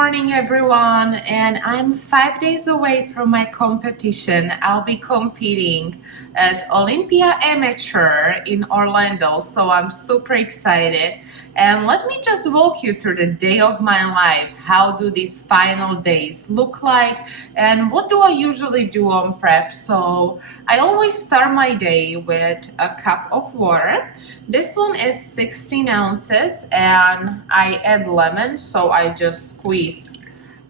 morning everyone, and I'm 5 days away from my competition. I'll be competing at Olympia Amateur in Orlando, so I'm super excited. And let me just walk you through the day of my life. How do these final days look like, and what do I usually do on prep? So I always start my day with a cup of water. This one is 16 ounces and I add lemon, so I just squeeze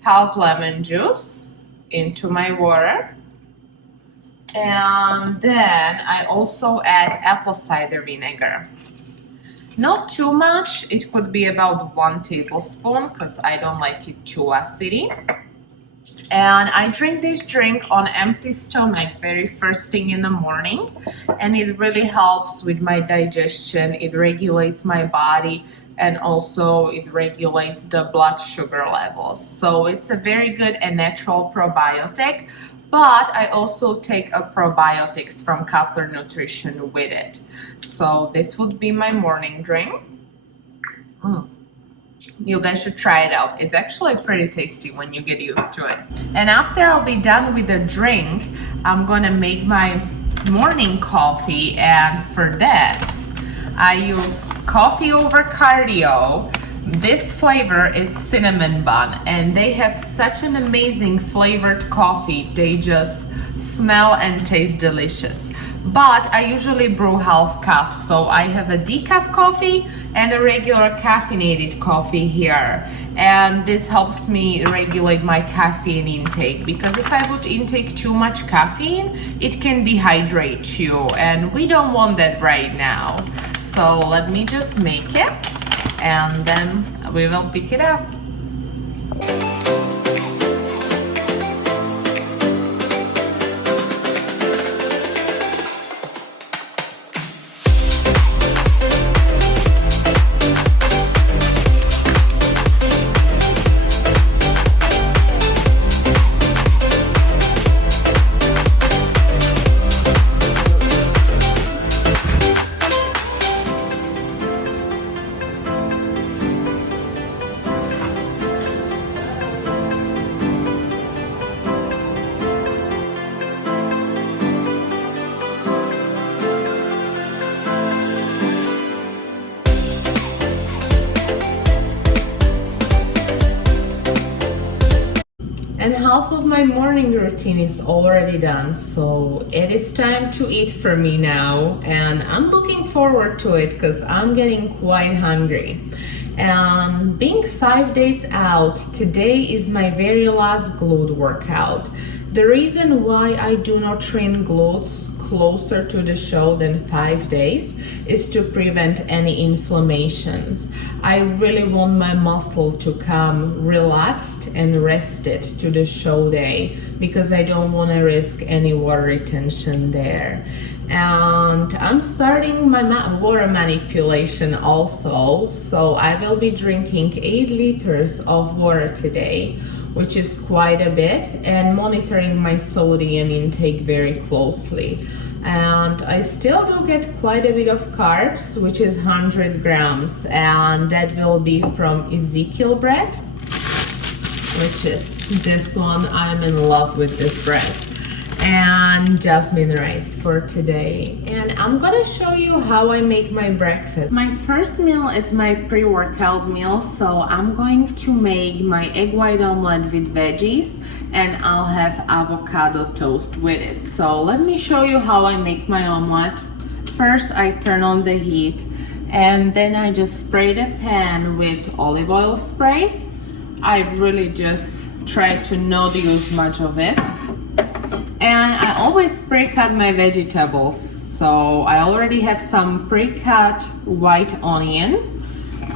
half lemon juice into my water. And then I also add apple cider vinegar. Not too much, it could be about 1 tablespoon because I don't like it too acidy. And I drink this drink on empty stomach very first thing in the morning, and it really helps with my digestion. It regulates my body, and also it regulates the blood sugar levels. So it's a very good and natural probiotic, but I also take a probiotics from Cutler Nutrition with it. So this would be my morning drink. You guys should try it out. It's actually pretty tasty when you get used to it. And after I'll be done with the drink, I'm gonna make my morning coffee, and for that I use coffee over cardio. This flavor is cinnamon bun, and they have such an amazing flavored coffee. They just smell and taste delicious. But I usually brew half cup, so I have a decaf coffee and a regular caffeinated coffee here, and this helps me regulate my caffeine intake, because if I would intake too much caffeine, it can dehydrate you, and we don't want that right now. So let me just make it, and then we will pick it up. And half of my morning routine is already done, so it is time to eat for me now, and I'm looking forward to it because I'm getting quite hungry. And being 5 days out, today is my very last glute workout. The reason why I do not train glutes closer to the show than 5 days is to prevent any inflammations. I really want my muscle to come relaxed and rested to the show day, because I don't want to risk any water retention there. And I'm starting my water manipulation also, so I will be drinking 8 liters of water today, which is quite a bit, and monitoring my sodium intake very closely. And I still do get quite a bit of carbs, which is 100 grams, and that will be from Ezekiel bread, which is this one. I'm in love with this bread. And jasmine rice for today. And I'm gonna show you how I make my breakfast. My first meal is my pre-workout meal, so I'm going to make my egg white omelet with veggies, and I'll have avocado toast with it. So let me show you how I make my omelet. First, I turn on the heat, and then I just spray the pan with olive oil spray. I really just try to not use much of it. And I always pre-cut my vegetables. So I already have some pre-cut white onion,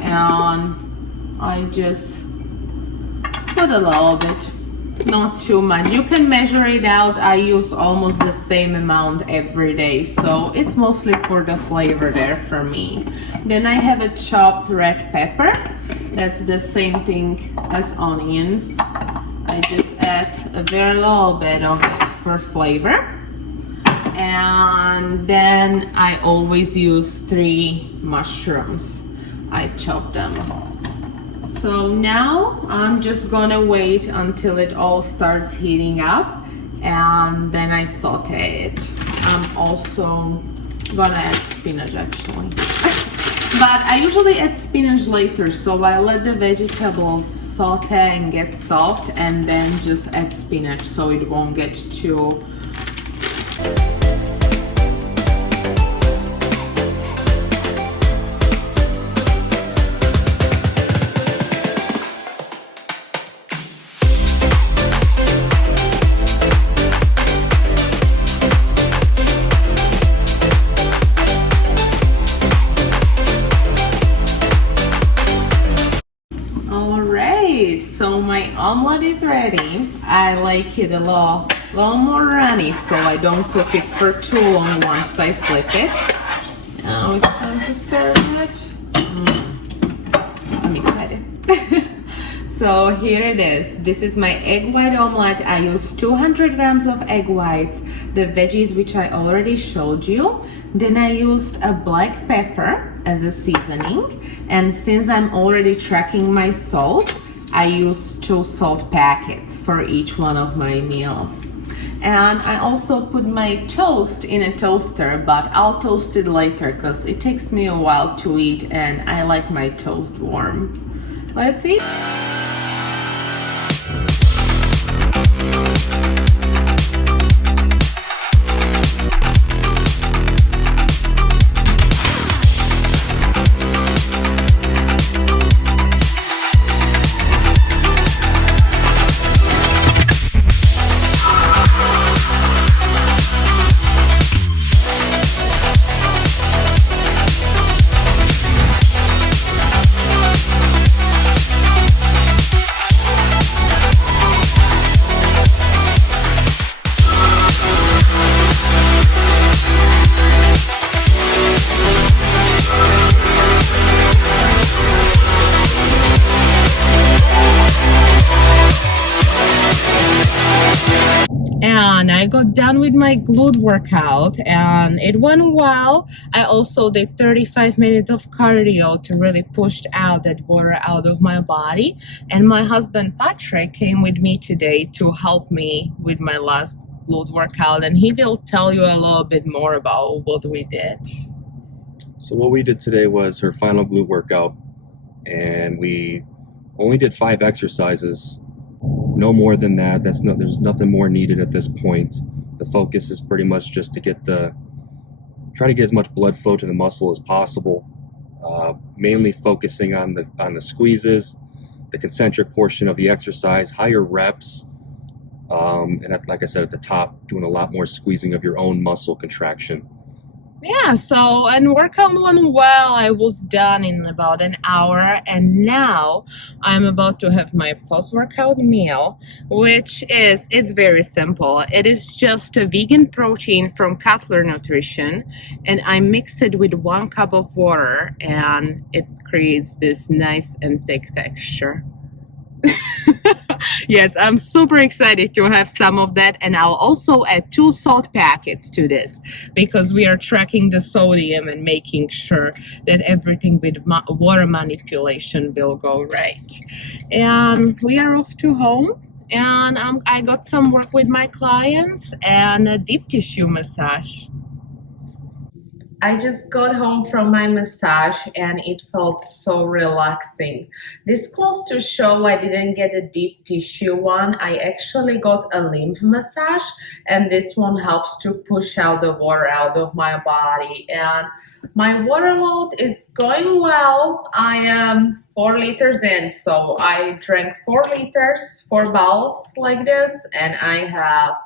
and I just put a little bit, not too much. You can measure it out. I use almost the same amount every day, so it's mostly for the flavor there for me. Then I have a chopped red pepper. That's the same thing as onions. I just add a very little bit of it for flavor. And then I always use 3 mushrooms. I chop them So now I'm just gonna wait until it all starts heating up and then I saute it. I'm also gonna add spinach actually. But I usually add spinach later, so I let the vegetables saute and get soft and then just add spinach so it won't get too So my omelet is ready. I like it a little more runny, so I don't cook it for too long once I flip it. Now it's time to serve it. I'm excited. So here it is. This is my egg white omelet. I use 200 grams of egg whites, the veggies which I already showed you. Then I used a black pepper as a seasoning. And since I'm already tracking my salt, I use 2 salt packets for each one of my meals. And I also put my toast in a toaster, but I'll toast it later because it takes me a while to eat and I like my toast warm. Let's eat. And I got done with my glute workout and it went well. I also did 35 minutes of cardio to really push out that water out of my body. And my husband Patrick came with me today to help me with my last glute workout, and he will tell you a little bit more about what we did. So what we did today was her final glute workout, and we only did 5 exercises. No more than that. There's nothing more needed at this point. The focus is pretty much just to try to get as much blood flow to the muscle as possible. Mainly focusing on the squeezes, the concentric portion of the exercise, higher reps, and like I said at the top, doing a lot more squeezing of your own muscle contraction. Yeah, so and workout went well. I was done in about an hour, and now I'm about to have my post-workout meal, it's very simple. It is just a vegan protein from Cutler Nutrition, and I mix it with 1 cup of water, and it creates this nice and thick texture. Yes, I'm super excited to have some of that, and I'll also add 2 salt packets to this because we are tracking the sodium and making sure that everything with water manipulation will go right. And we are off to home, and I got some work with my clients and a deep tissue massage. I just got home from my massage and it felt so relaxing. This close to show I didn't get a deep tissue one. I actually got a lymph massage, and this one helps to push out the water out of my body. And my water load is going well. I am 4 liters in, so I drank 4 liters, 4 bottles like this, and I have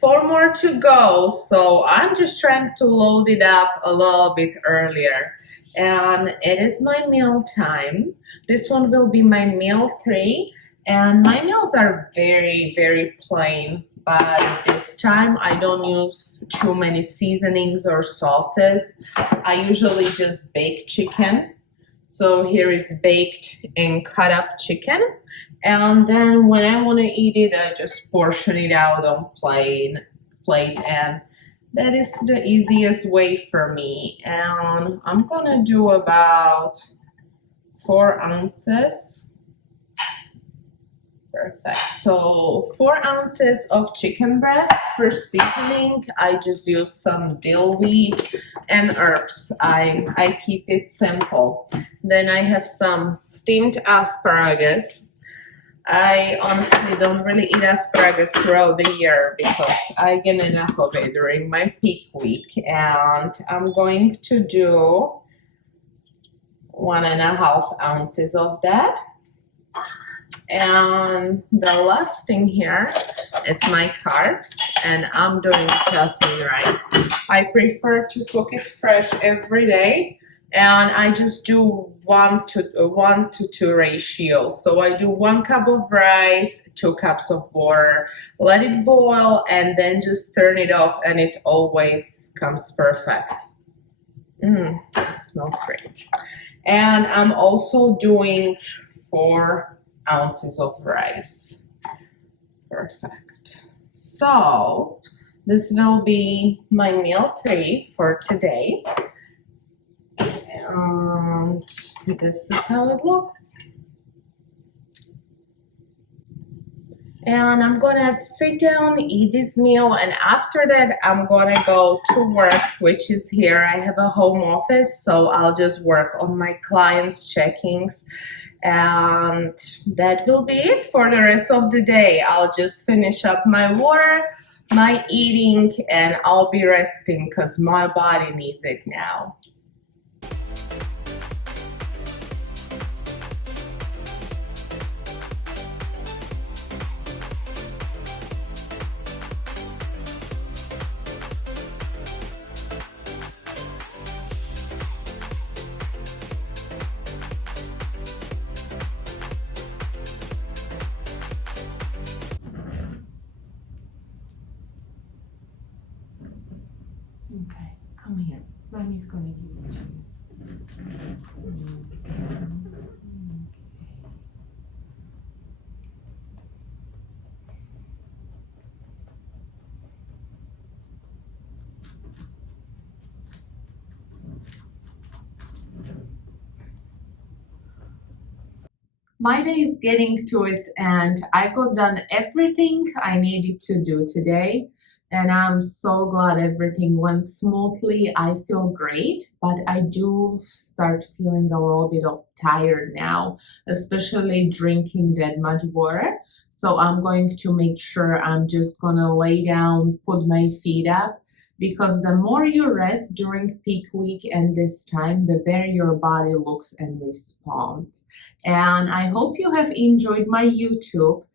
4 more to go, so I'm just trying to load it up a little bit earlier. And it is my meal time. This one will be my meal 3, and my meals are very, very plain. But this time I don't use too many seasonings or sauces. I usually just bake chicken. So here is baked and cut up chicken. And then when I want to eat it, I just portion it out on plate, and that is the easiest way for me. And I'm gonna do about 4 ounces. Perfect. So 4 ounces of chicken breast. For seasoning, I just use some dill wheat and herbs. I keep it simple. Then I have some steamed asparagus. I honestly don't really eat asparagus throughout the year because I get enough of it during my peak week. And I'm going to do 1.5 ounces of that. And the last thing here, it's my carbs, and I'm doing jasmine rice. I prefer to cook it fresh every day, and I just do 1 to 2 ratio. So I do 1 cup of rice, 2 cups of water, let it boil, and then just turn it off, and it always comes perfect. It smells great. And I'm also doing 4 ounces of rice. Perfect. So this will be my meal 3 for today. And this is how it looks. And I'm gonna sit down, eat this meal, and after that I'm gonna go to work, which is here. I have a home office, so I'll just work on my clients' checkings, and that will be it for the rest of the day. I'll just finish up my work, my eating, and I'll be resting because my body needs it now. Okay, come here. Mommy's gonna give it to you. My day is getting to its end. I got done everything I needed to do today, and I'm so glad everything went smoothly. I feel great, but I do start feeling a little bit of tired now, especially drinking that much water. So I'm going to make sure I'm just gonna lay down, put my feet up, because the more you rest during peak week and this time, the better your body looks and responds. And I hope you have enjoyed my YouTube.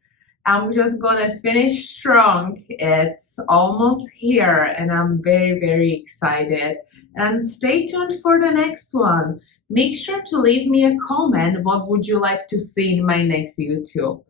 I'm just gonna finish strong. It's almost here, and I'm very, very excited. And stay tuned for the next one. Make sure to leave me a comment. What would you like to see in my next YouTube?